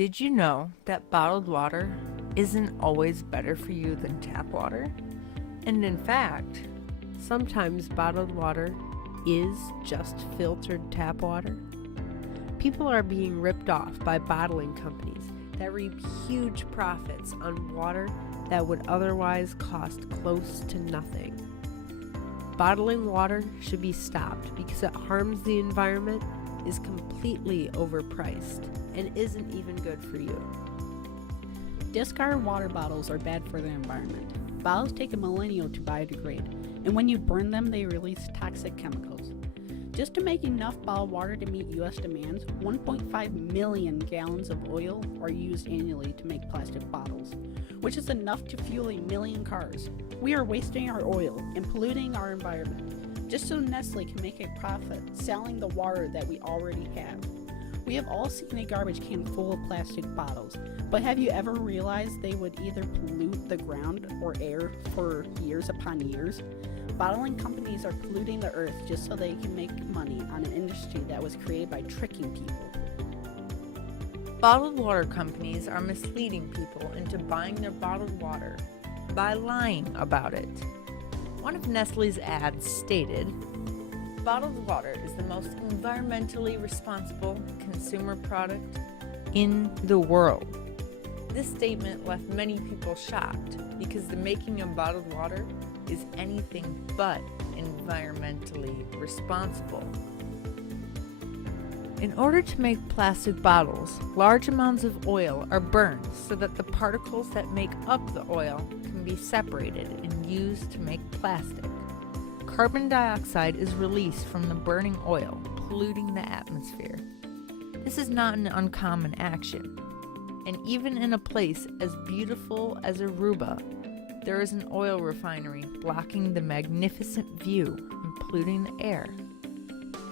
Did you know that bottled water isn't always better for you than tap water? And in fact, sometimes bottled water is just filtered tap water. People are being ripped off by bottling companies that reap huge profits on water that would otherwise cost close to nothing. Bottling water should be stopped because it harms the environment, is completely overpriced, and isn't even good for you. Discarded water bottles are bad for the environment. Bottles take a millennium to biodegrade, and when you burn them, they release toxic chemicals. Just to make enough bottled water to meet U.S. demands, 1.5 million gallons of oil are used annually to make plastic bottles, which is enough to fuel 1 million cars. We are wasting our oil and polluting our environment just so Nestle can make a profit selling the water that we already have. We have all seen a garbage can full of plastic bottles, but have you ever realized they would either pollute the ground or air for years upon years? Bottling companies are polluting the earth just so they can make money on an industry that was created by tricking people. Bottled water companies are misleading people into buying their bottled water by lying about it. One of Nestle's ads stated, "Bottled water is the most environmentally responsible consumer product in the world." This statement left many people shocked because the making of bottled water is anything but environmentally responsible. In order to make plastic bottles, large amounts of oil are burned so that the particles that make up the oil can be separated and used to make plastic. Carbon dioxide is released from the burning oil, polluting the atmosphere. This is not an uncommon action, and even in a place as beautiful as Aruba, there is an oil refinery blocking the magnificent view and polluting the air.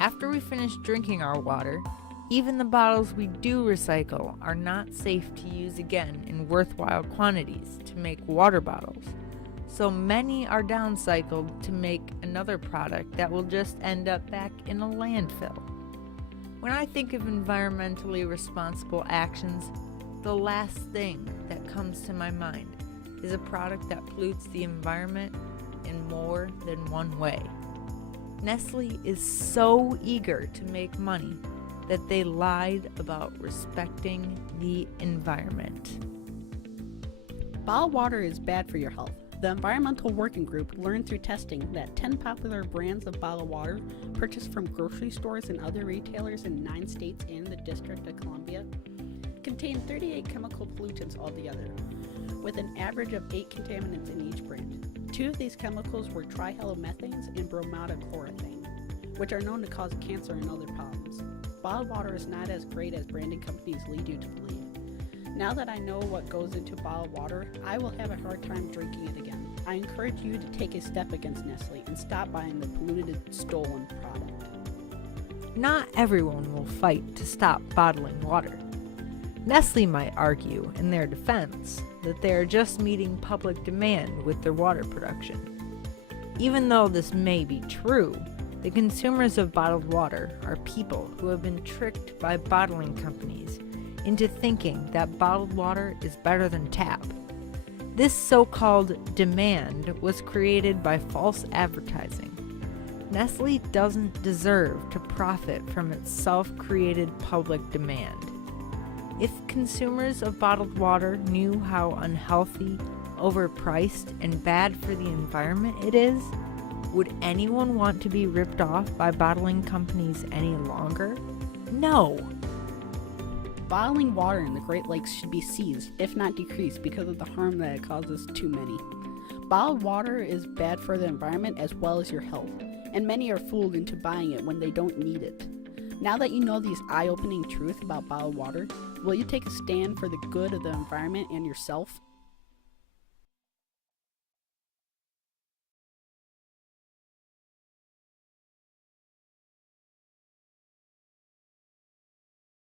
After we finish drinking our water, even the bottles we do recycle are not safe to use again in worthwhile quantities to make water bottles. So many are downcycled to make another product that will just end up back in a landfill. When I think of environmentally responsible actions, the last thing that comes to my mind is a product that pollutes the environment in more than one way. Nestle is so eager to make money that they lied about respecting the environment. Bottled water is bad for your health. The Environmental Working Group learned through testing that 10 popular brands of bottled water purchased from grocery stores and other retailers in 9 states and the District of Columbia contain 38 chemical pollutants altogether, with an average of 8 contaminants in each brand. 2 of these chemicals were trihalomethanes and bromidochlorethane, which are known to cause cancer and other problems. Bottled water is not as great as branding companies lead you to believe. Now that I know what goes into bottled water, I will have a hard time drinking it again. I encourage you to take a step against Nestle and stop buying the polluted, stolen product. Not everyone will fight to stop bottling water. Nestle might argue, in their defense, that they are just meeting public demand with their water production. Even though this may be true, the consumers of bottled water are people who have been tricked by bottling companies into thinking that bottled water is better than tap. This so-called demand was created by false advertising. Nestle doesn't deserve to profit from its self-created public demand. If consumers of bottled water knew how unhealthy, overpriced, and bad for the environment it is, would anyone want to be ripped off by bottling companies any longer? No! Bottling water in the Great Lakes should be seized, if not decreased, because of the harm that it causes to many. Bottled water is bad for the environment as well as your health, and many are fooled into buying it when they don't need it. Now that you know these eye-opening truths about bottled water, will you take a stand for the good of the environment and yourself?